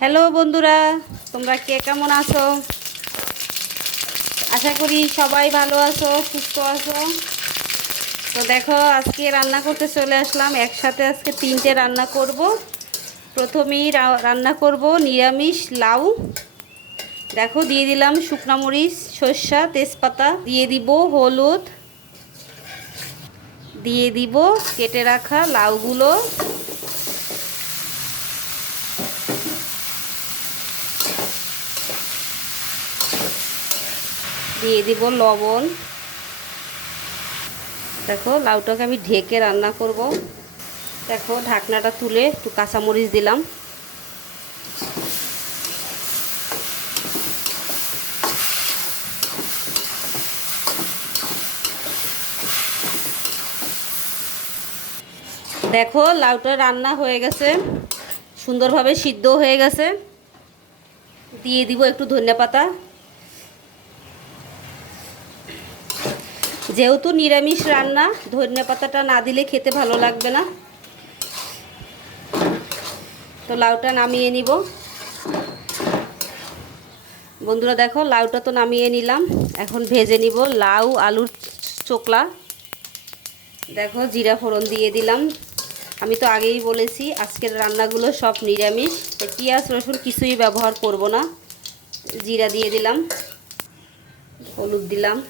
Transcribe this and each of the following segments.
Hello বন্ধুরা, তোমরা কে কেমন আছো? আশা করি সবাই ভালো আছো, সুস্থ আছো। তো দেখো, আজকে রান্না করতে চলে আসলাম। একসাথে আজকে তিনটে রান্না করব। প্রথমেই রান্না করব নিরামিষ লাউ। দেখো, দিয়ে দিলাম শুকনা মরিচ, সর্ষা, তেজপাতা, দিয়ে দিব হলুদ। দিয়ে দিব কেটে রাখা লাউগুলো। দিয়ে দিব লবণ। দেখো, লাউটাকে আমি ঢেকে রান্না করব। দেখো, ঢাকনাটা তুলে একটু কাঁচামরিচ দিলাম। দেখো, লাউটা রান্না হয়ে গেছে। সুন্দরভাবে সিদ্ধ হয়ে গেছে। দিয়ে দিব একটু ধনিয়া পাতা। যেহেতু নিরামিষ রান্না, ধনিয়া পাতাটা না দিলে খেতে ভালো লাগবে না। তো লাউটা নামিয়ে নিব। বন্ধুরা দেখো, লাউটা তো নামিয়ে নিলাম। এখন ভেজে নিব লাউ, আলুর চোকলা। দেখো, জিরা ফোড়ন দিয়ে দিলাম। আমি তো আগেই বলেছি, আজকের রান্নাগুলো সব নিরামিষ। পেঁয়াজ, রসুন কিছুই ব্যবহার করব না। জিরা দিয়ে দিলাম। হলুদ দিলাম।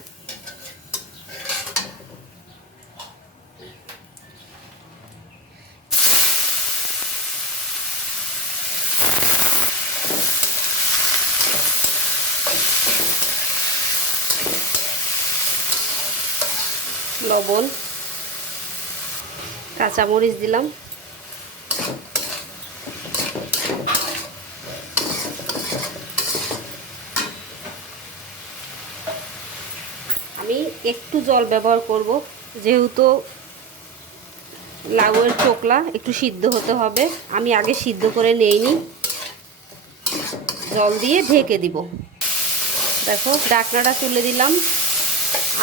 লবণ, কাঁচামরিচ দিলাম। আমি একটু জল ব্যবহার করব, যেহেতু লাউয়ের চোকলা একটু সিদ্ধ হতে হবে। আমি আগে সিদ্ধ করে নেইনি। জল দিয়ে ঢেকে দিব। দেখো ডাকনাটা তুলে দিলাম।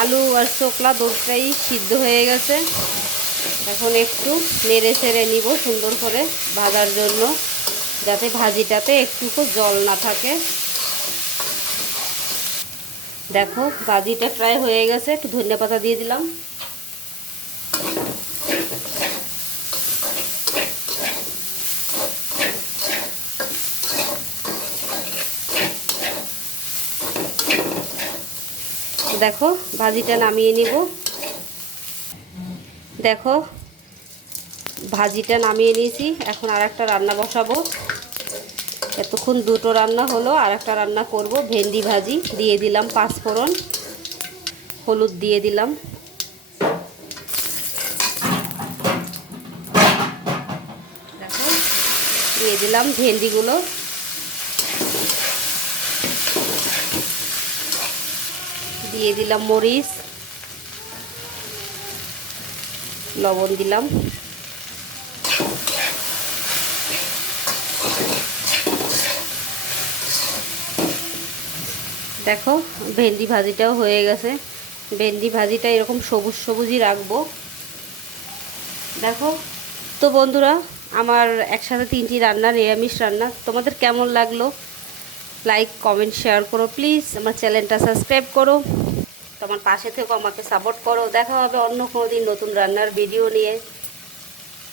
আলু আর চোকলা দুটাই সিদ্ধ হয়ে গেছে। এখন একটু নেড়ে সেড়ে নিব সুন্দর করে ভাজার জন্য, যাতে ভাজিটাতে একটুকু জল না থাকে। দেখো, ভাজিটা প্রায় হয়ে গেছে, একটু ধনিয়া পাতা দিয়ে দিলাম। দেখো, ভাজিটা নামিয়ে নিব। দেখো, ভাজিটা নামিয়ে নিয়েছি। এখন আর একটা রান্না বসাবো। এতক্ষণ দুটো রান্না হলো আর একটা রান্না করব। ভেন্ডি ভাজি দিয়ে দিলাম, পাঁচফোড়ন। হলুদ দিয়ে দিলাম। দেখো, দিয়ে দিলাম ভেন্ডিগুলো। দিয়ে দিলাম মরিচ, লবণ দিলাম। দেখো, ভেন্ডি ভাজিটাও হয়ে গেছে। ভেন্ডি ভাজিটা এরকম সবুজ সবুজই রাখব। দেখো, তো বন্ধুরা, আমার একসাথে তিনটি রান্না, নিরামিষ রান্না, তোমাদের কেমন লাগল? লাইক কমেন্ট শেয়ার করো প্লিজ আমার চ্যানেলটা সাবস্ক্রাইব করো। তোমার পাশে থেকেও আমাকে সাপোর্ট করো। দেখা হবে অন্য কোনো দিন নতুন রান্নার ভিডিও নিয়ে।